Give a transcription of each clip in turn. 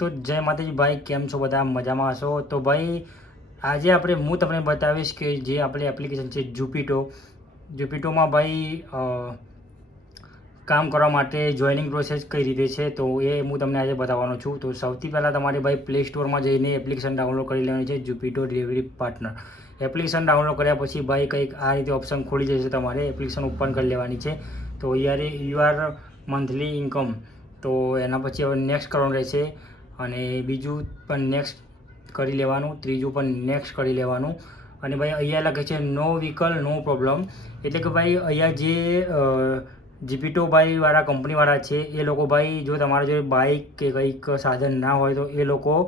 તો જય માતાજી ભાઈ, કેમ છો બધા? મજામાં હશો? તો ભાઈ આજે હું તમને બતાવીશ કે જે આપણી એપ્લિકેશન છે જુપિટોમાં ભાઈ કામ કરવા માટે જોઈનિંગ પ્રોસેસ કઈ રીતે છે તો એ હું તમને આજે બતાવવાનો છું. તો સૌથી પહેલાં તમારે ભાઈ પ્લે સ્ટોરમાં જઈને એપ્લિકેશન ડાઉનલોડ કરી લેવાની છે, જુપિટો ડિલિવરી પાર્ટનર. એપ્લિકેશન ડાઉનલોડ કર્યા પછી ભાઈ કંઈક આ રીતે ઓપ્શન ખોલી જશે, તમારે એપ્લિકેશન ઓપન કરી લેવાની છે. તો યુઆર મંથલી ઇન્કમ, તો એના પછી હવે નેક્સ્ટ કરવાનું રહેશે અને બીજું પણ નેક્સ્ટ કરી લેવાનું, ત્રીજું પણ નેક્સ્ટ કરી લેવાનું. અને ભાઈ અહીંયા લખે છે નો વ્હીકલ નો પ્રોબ્લેમ, એટલે કે ભાઈ અહીંયા જે જીપીટો ભાઈવાળા કંપનીવાળા છે એ લોકો ભાઈ જો તમારા જોડે બાઇક કે કંઈક સાધન ના હોય તો એ લોકો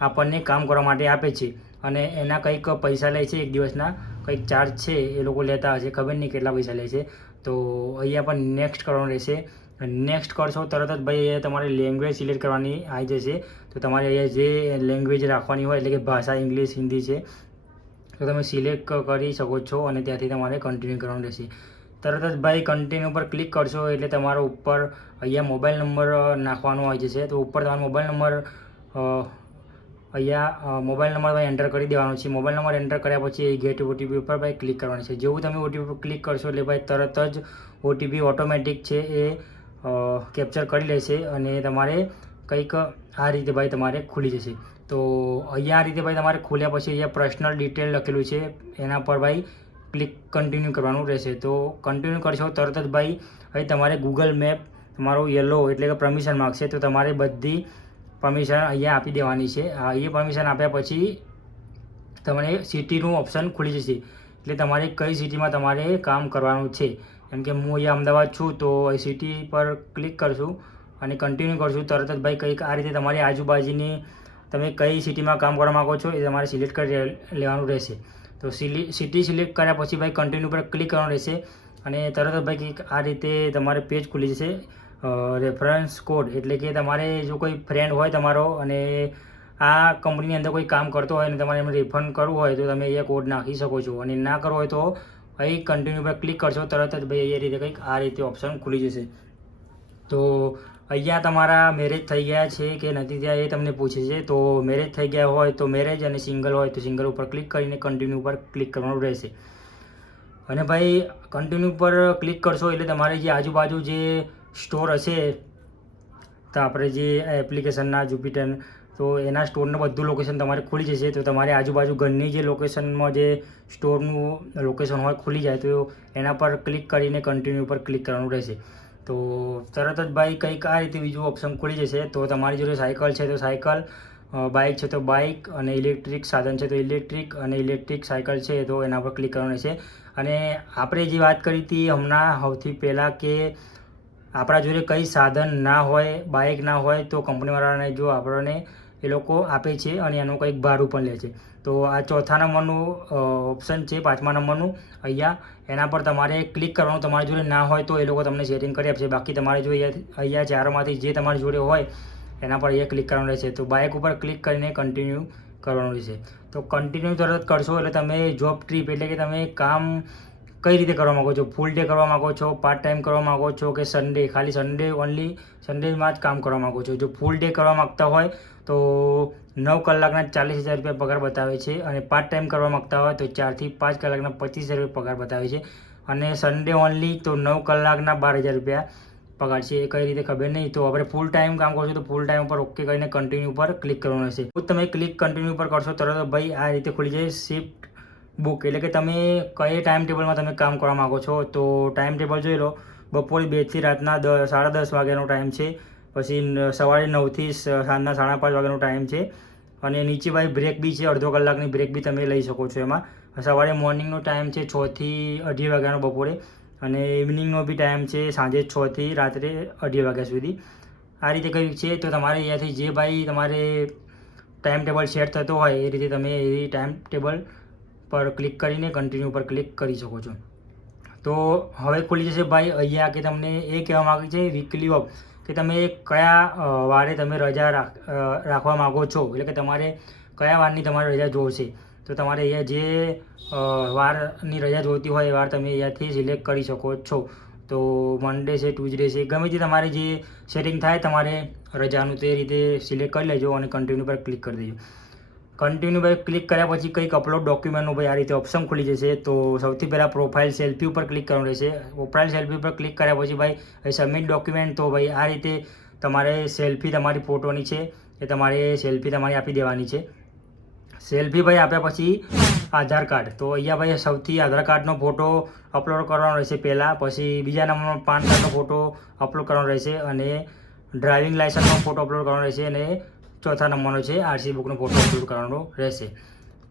આપણને કામ કરવા માટે આપે છે અને એના કંઈક પૈસા લે છે, એક દિવસના કંઈક ચાર્જ છે એ લોકો લેતા હશે, ખબર નહીં કેટલા પૈસા લે છે. તો અહીંયા પણ નેક્સ્ટ કરવાનું રહેશે. નેક્સ્ટ કરશો તરત જ ભાઈ અહીંયા તમારે લેંગ્વેજ સિલેક્ટ કરવાની આવી જશે. તો તમારે અહીંયા જે લેંગ્વેજ રાખવાની હોય, એટલે કે ભાષા ઇંગ્લિશ હિન્દી છે, તો તમે સિલેક્ટ કરી શકો છો અને ત્યાંથી તમારે કન્ટિન્યુ કરવાનું રહેશે. તરત જ ભાઈ કન્ટિન્યુ પર ક્લિક કરશો એટલે તમારો ઉપર અહીંયા મોબાઈલ નંબર નાખવાનો આવી જશે. તો ઉપર તમારો મોબાઈલ નંબર અહીંયા મોબાઈલ નંબર ભાઈ એન્ટર કરી દેવાનો છે. મોબાઈલ નંબર એન્ટર કર્યા પછી ગેટ ઓટીપી ઉપર ભાઈ ક્લિક કરવાની છે. જેવું તમે ઓટીપી પર ક્લિક કરશો એટલે ભાઈ તરત જ ઓટીપી ઓટોમેટિક છે એ કેપ્ચર કરી લેશે અને તમારે કંઈક આ રીતે ભાઈ તમારે ખુલી જશે. તો અહીંયા આ રીતે ભાઈ તમારે ખોલ્યા પછી અહીંયા પર્સનલ ડિટેલ લખેલું છે, એના પર ભાઈ ક્લિક કન્ટિન્યુ કરવાનું રહેશે. તો કન્ટિન્યુ કરશો તરત જ ભાઈ અહીં તમારે ગૂગલ મેપ તમારો યલો એટલે કે પરમિશન માગશે, તો તમારે બધી પરમિશન અહીંયા આપી દેવાની છે. એ પરમિશન આપ્યા પછી તમને સિટીનું ઓપ્શન ખુલી જશે, એટલે તમારે કઈ સિટીમાં તમારે કામ કરવાનું છે. કેમ કે હું અહીંયા અમદાવાદ છું તો એ સિટી પર ક્લિક કરશું અને કન્ટિન્યુ કરશું. તરત જ ભાઈ કંઈક આ રીતે તમારી આજુબાજુની તમે કઈ સિટીમાં કામ કરવા માગો છો એ તમારે સિલેક્ટ કરી લેવાનું રહેશે. તો સિટી સિલેક્ટ કર્યા પછી ભાઈ કન્ટિન્યુ પર ક્લિક કરવાનું રહેશે અને તરત જ ભાઈ કંઈક આ રીતે તમારે પેજ ખુલી જશે. રેફરન્સ કોડ, એટલે કે તમારે જો કોઈ ફ્રેન્ડ હોય તમારો અને આ કંપનીની અંદર કોઈ કામ કરતો હોય અને તમારે એમને રિફંડ કરવું હોય તો તમે અહીંયા કોડ નાખી શકો છો, અને ના કરવો હોય તો અહીં કન્ટિન્યુ પર ક્લિક કરશો તરત જ ભાઈ અહીંયા રીતે કંઈક આ રીતે ઓપ્શન ખુલી જશે. તો અહીંયા તમારા મેરેજ થઈ ગયા છે કે નથી થયા એ તમને પૂછે છે. તો મેરેજ થઈ ગયા હોય તો મેરેજ, અને સિંગલ હોય તો સિંગલ ઉપર ક્લિક કરીને કન્ટિન્યુ ઉપર ક્લિક કરવાનું રહેશે. અને ભાઈ કન્ટિન્યુ પર ક્લિક કરશો એટલે તમારે જે આજુબાજુ જે સ્ટોર હશે, તો આપણે જે એપ્લિકેશનના જુપિટર, તો એના સ્ટોરનું બધું લોકેશન તમારે ખુલી જશે. તો તમારે આજુબાજુ ઘરની જે લોકેશનમાં જે સ્ટોરનું લોકેશન હોય ખુલી જાય તો એના પર ક્લિક કરીને કન્ટિન્યુ પર ક્લિક કરવાનું રહેશે. તો તરત જ ભાઈ કંઈક આ રીતે બીજું ઓપ્શન ખુલી જશે. તો તમારી જોડે સાયકલ છે તો સાયકલ, બાઇક છે તો બાઇક, અને ઇલેક્ટ્રિક સાધન છે તો ઇલેક્ટ્રિક, અને ઇલેક્ટ્રિક સાયકલ છે તો એના પર ક્લિક કરવાનું રહેશે. અને આપણે જે વાત કરી હતી હમણાં સૌથી પહેલાં કે આપણા જોડે કંઈ સાધન ના હોય, બાઇક ના હોય તો કંપનીવાળાને જો આપણને એ લોકો આપે છે અને એનું કંઈક ભાડું પણ લે છે. તો આ ચોથા નંબરનું ઓપ્શન છે, 5મા નંબરનું અહીંયા, એના પર તમારે ક્લિક કરવાનું. તમારી જોડે ના હોય તો એ લોકો તમને સેટિંગ કરી આપશે. બાકી તમારે જો અહીંયા ચારમાંથી જે તમારી જોડે હોય એના પર અહીંયા ક્લિક કરવાનું રહેશે. તો બાઇક ઉપર ક્લિક કરીને કન્ટિન્યુ કરવાનું રહેશે. તો કન્ટિન્યુ તરત કરશો એટલે તમે જોબ ટ્રીપ, એટલે કે તમે કામ કઈ રીતે કરવા માગો છો, ફૂલ ડે કરવા માગો છો, પાર્ટ ટાઈમ કરવા માગો છો કે સન્ડે, ખાલી સન્ડે ઓનલી સન્ડેમાં જ કામ કરવા માગો છો. જો ફૂલ ડે કરવા માગતા હોય તો 9 કલાકના 40,000 રૂપિયા પગાર બતાવે છે, અને પાર્ટ ટાઈમ કરવા માગતા હોય તો 4 થી 5 કલાકના 25,000 રૂપિયા પગાર બતાવે છે, અને સન્ડે ઓનલી તો 9 કલાકના 12,000 રૂપિયા પગાર છે. એ કઈ રીતે ખબર નહીં. તો આપણે ફૂલ ટાઈમ કામ કરશો તો ફૂલ ટાઈમ ઉપર ઓકે કરીને કન્ટિન્યુ પર ક્લિક કરવાનું રહેશે. તમે ક્લિક કન્ટિન્યુ પર કરશો તરત ભાઈ આ રીતે ખુલી જાય શિફ્ટ બુક, એટલે કે તમે કઈ ટાઈમ ટેબલમાં તમે કામ કરવા માગો છો. તો ટાઈમ ટેબલ જોઈ લો, બપોરે 2 થી રાતના 10:30 વાગ્યાનો ટાઈમ છે, પછી સવારે 9 થી સાંજના 5:30 વાગ્યાનો ટાઈમ છે, અને નીચે ભાઈ બ્રેક બી છે, અડધો કલાકની બ્રેક બી તમે લઈ શકો છો. એમાં સવારે મોર્નિંગનો ટાઈમ છે 6 થી 2:30 વાગ્યાનો બપોરે, અને ઇવનિંગનો બી ટાઈમ છે સાંજે 6 થી રાત્રે 2:30 વાગ્યા સુધી. આ રીતે કંઈક છે. તો તમારે અહીંયાથી જે ભાઈ તમારે ટાઈમ ટેબલ સેટ થતો હોય એ રીતે તમે એ ટાઈમ ટેબલ પર ક્લિક કરીને કન્ટિન્યુ પર ક્લિક કરી શકો છો. તો હવે ખુલી જશે ભાઈ અહીંયા કે તમને એ કહેવા માગે છે વીકલી ઓફ, કે તમે કયા વારે તમે રજા રાખવા માગો છો, એટલે કે તમારે કયા વારની તમારે રજા જોઈશે. તો તમારે અહીંયા જે વારની રજા જોઈતી હોય એ વાર તમે અહીંયાથી સિલેક્ટ કરી શકો છો. તો મંડે છે, ટ્યુઝડે છે, ગમે તે તમારે જે સેટિંગ થાય તમારે રજાનું તે રીતે સિલેક્ટ કરી લેજો અને કન્ટિન્યુ પર ક્લિક કરી દેજો. કન્ટિન્યુ પર ક્લિક કર્યા પછી કંઈક અપલોડ ડોક્યુમેન્ટનું ભાઈ આ રીતે ઓપ્શન ખુલી જશે. તો સૌથી પહેલાં પ્રોફાઇલ સેલ્ફી ઉપર ક્લિક કરવાનું રહેશે. પ્રોફાઇલ સેલ્ફી ઉપર ક્લિક કર્યા પછી ભાઈ સબમિટ ડોક્યુમેન્ટ. તો ભાઈ આ રીતે તમારે સેલ્ફી તમારી ફોટોની છે એ તમારે સેલ્ફી તમારી આપી દેવાની છે. સેલ્ફી ભાઈ આપ્યા પછી આધાર કાર્ડ. તો અહીંયા ભાઈ સૌથી આધાર કાર્ડનો ફોટો અપલોડ કરવાનો રહેશે પહેલાં, પછી બીજા નંબરમાં પાન કાર્ડનો ફોટો અપલોડ કરવાનો રહેશે અને ડ્રાઇવિંગ લાઇસન્સનો ફોટો અપલોડ કરવાનો રહેશે અને ચોથા નંબરનો છે આરસી બુકનો ફોટો અપલોડ કરવાનો રહેશે.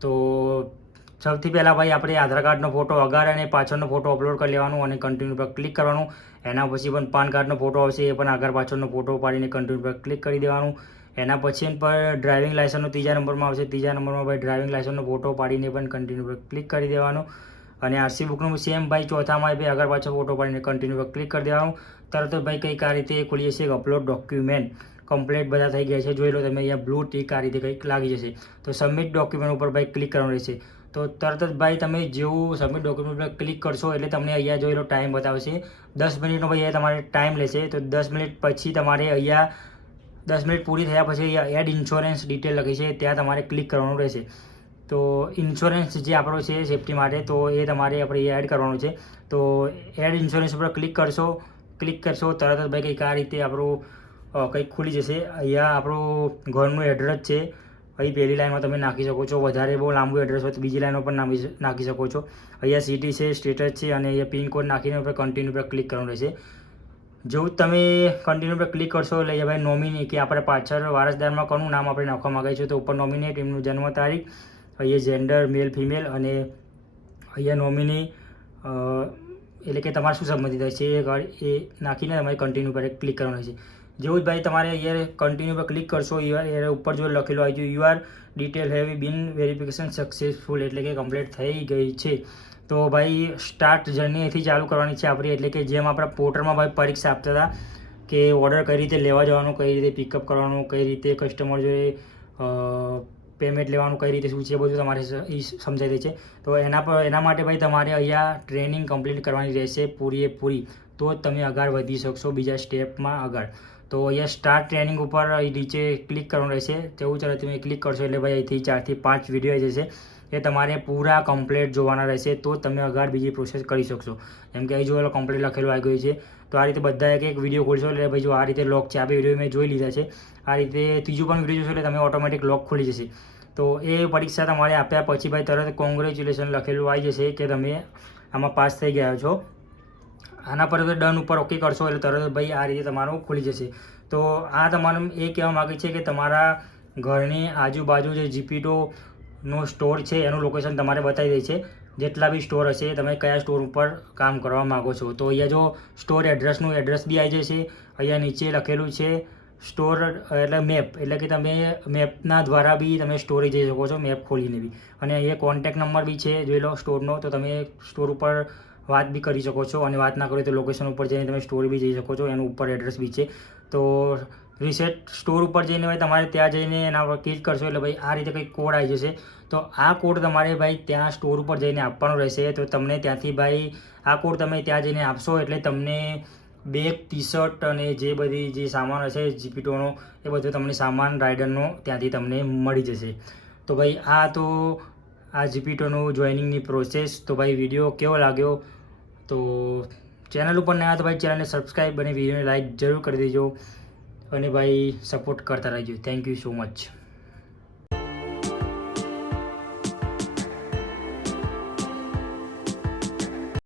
તો સૌથી પહેલાં ભાઈ આપણે આધાર કાર્ડનો ફોટો આગળ અને પાછળનો ફોટો અપલોડ કરી લેવાનું અને કન્ટિન્યુ પર ક્લિક કરવાનું. એના પછી પણ પાન કાર્ડનો ફોટો આવશે, એ પણ આગળ પાછળનો ફોટો પાડીને કન્ટિન્યુ પર ક્લિક કરી દેવાનું. એના પછી પર ડ્રાઇવિંગ લાઇસન્સનો ત્રીજા નંબરમાં આવશે. ત્રીજા નંબરમાં ભાઈ ડ્રાઇવિંગ લાઇસન્સનો ફોટો પાડીને પણ કન્ટિન્યુ પર ક્લિક કરી દેવાનો. અને આરસી બુકનું સેમ ભાઈ ચોથામાં ભાઈ આગળ પાછળ ફોટો પાડીને કન્ટિન્યુ પર ક્લિક કરી દેવાનું. તરત જ ભાઈ કંઈક આ રીતે ખુલી જશે અપલોડ ડોક્યુમેન્ટ. કમ્પ્લીટ બધા થઈ ગયા છે, જોઈ લો તમે અહીંયા બ્લુ ટીક આ રીતે કંઈક લાગી જશે. તો સબમિટ ડોક્યુમેન્ટ ઉપર ભાઈ ક્લિક કરવાનું રહેશે. તો તરત જ ભાઈ તમે જેવું સબમિટ ડોક્યુમેન્ટ પર ક્લિક કરશો એટલે તમને અહીંયા જોઈ લો ટાઈમ બતાવશે 10 મિનિટનો ભાઈ અહીંયા તમારે ટાઈમ લેશે. તો 10 મિનિટ પછી તમારે અહીંયા 10 મિનિટ પૂરી થયા પછી અહીંયા એડ ઇન્સ્યોરન્સ ડિટેલ લખી છે ત્યાં તમારે ક્લિક કરવાનું રહેશે. તો ઇન્સ્યોરન્સ જે આપણો છે સેફ્ટી માટે તો એ તમારે આપણે એડ કરવાનું છે. તો એડ ઇન્સ્યોરન્સ ઉપર ક્લિક કરશો તરત જ ભાઈ કંઈક આ રીતે આપણું કંઈક ખુલી જશે. અહીંયા આપણું ઘરનું એડ્રેસ છે, અહીં પહેલી લાઈનમાં તમે નાખી શકો છો. વધારે બહુ લાંબુ એડ્રેસ હોય તો બીજી લાઈનો પર નાખી શકો છો. અહીંયા સિટી છે, સ્ટેટસ છે અને અહીંયા પિનકોડ નાખીને આપણે કન્ટિન્યુ પર ક્લિક કરવાનું રહેશે. જેવું તમે કન્ટિન્યુ પર ક્લિક કરશો એટલે અહીંયા ભાઈ નોમિની કે આપણે પાછળ વારસદારમાં કોનું નામ આપણે નાખવા માગીએ છીએ તો ઉપર નોમિનેટ, એમનું જન્મ તારીખ, અહીંયા જેન્ડર મેલ ફિમેલ અને અહીંયા નોમિની એટલે કે તમારે શું સંબંધિત છે એ નાખીને તમારે કન્ટિન્યુ પર ક્લિક કરવાનું છે. જેવું જ ભાઈ તમારે અહીંયા કન્ટિન્યુ પર ક્લિક કરશો એ ઉપર જો લખેલું આવી ગયું યુઆર ડિટેલ હેવી બીન વેરિફિકેશન સક્સેસફુલ એટલે કે કમ્પ્લીટ થઈ ગઈ છે. તો ભાઈ સ્ટાર્ટ જર્ની અહીંથી ચાલુ કરવાની છે આપણી. એટલે કે જેમ આપણા પોર્ટલમાં ભાઈ પરીક્ષા આપતા હતા કે ઓર્ડર કઈ રીતે લેવા જવાનું, કઈ રીતે પિકઅપ કરવાનું, કઈ રીતે કસ્ટમર જોડે પેમેન્ટ લેવાનું, કઈ રીતે શું છે બધું તમારે સમજાઈ દે છે. તો એના માટે ભાઈ તમારે અહીંયા ટ્રેનિંગ કમ્પ્લીટ કરવાની રહેશે પૂરી. તો જ તમે આગળ વધી શકશો બીજા સ્ટેપમાં આગળ. તો અહીંયા સ્ટાર્ટ ટ્રેનિંગ ઉપર નીચે ક્લિક કરવાનું રહેશે. તેવું ચાલો તમે ક્લિક કરશો એટલે ભાઈ અહીંથી 4 થી 5 વિડીયો આવી જશે. એ તમારે પૂરા કમ્પ્લીટ જોવાના રહેશે તો તમે આગળ બીજી પ્રોસેસ કરી શકશો. જેમ કે અહીં જો કમ્પ્લીટ લખેલું આવી ગયું છે. તો આ રીતે બધા એક વિડીયો ખોલશો એટલે ભાઈ જો આ રીતે લોક છે. આ બે વિડીયો મેં જોઈ લીધા છે. આ રીતે ત્રીજું પણ વિડીયો જોશો એટલે તમે ઓટોમેટિક લોક ખુલી જશે. તો એ પરીક્ષા તમારે આપ્યા પછી ભાઈ તરત કોંગ્રેચ્યુલેશન લખેલું આવી જશે કે તમે આમાં પાસ થઈ ગયા છો. આના પર ડન ઉપર ઓકે કરશો એટલે તરત ભાઈ આ રીતે તમારું ખુલી જશે. તો આ તમારું એ કહેવા માગે છે કે તમારા ઘરની આજુબાજુ જે જીપીટોનો સ્ટોર છે એનું લોકેશન તમારે બતાવી દે છે. જેટલા બી સ્ટોર હશે તમે કયા સ્ટોર ઉપર કામ કરવા માગો છો. તો અહીંયા જો સ્ટોર એડ્રેસનું એડ્રેસ બી આવી જશે. અહીંયા નીચે લખેલું છે સ્ટોર એટલે મેપ, એટલે કે તમે મેપના દ્વારા બી તમે સ્ટોરે જઈ શકો છો, મેપ ખોલીને બી. અને અહીંયા કોન્ટેક નંબર બી છે જોઈ લો સ્ટોરનો. તો તમે સ્ટોર ઉપર વાત બી કરી શકો છો અને વાત ના કરો તો લોકેશન ઉપર જઈને તમે સ્ટોર બી જઈ શકો છો. એનું ઉપર એડ્રેસ બી છે. તો રીસેટ સ્ટોર ઉપર જઈને ભાઈ તમારે ત્યાં જઈને એના પર ક્લિક કરશો એટલે ભાઈ આ રીતે કંઈક કોડ આવી જશે. તો આ કોડ તમારે ભાઈ ત્યાં સ્ટોર ઉપર જઈને આપવાનો રહેશે. તો તમને ત્યાંથી ભાઈ આ કોડ તમે ત્યાં જઈને આપશો એટલે તમને બેગ, ટી શર્ટ અને જે બધી જે સામાન હશે જીપીટોનો એ બધો તમને સામાન રાઇડરનો ત્યાંથી તમને મળી જશે. તો ભાઈ આ તો આ જીપીટોનું જોઈનિંગની પ્રોસેસ. તો ભાઈ વિડીયો કેવો લાગ્યો તો ચેનલ ઉપર નયા તો ભાઈ ચેનલને સબસ્ક્રાઈબ અને વિડીયોને લાઈક જરૂર કરી દેજો અને ભાઈ સપોર્ટ કરતા રહેજો. Thank you so much.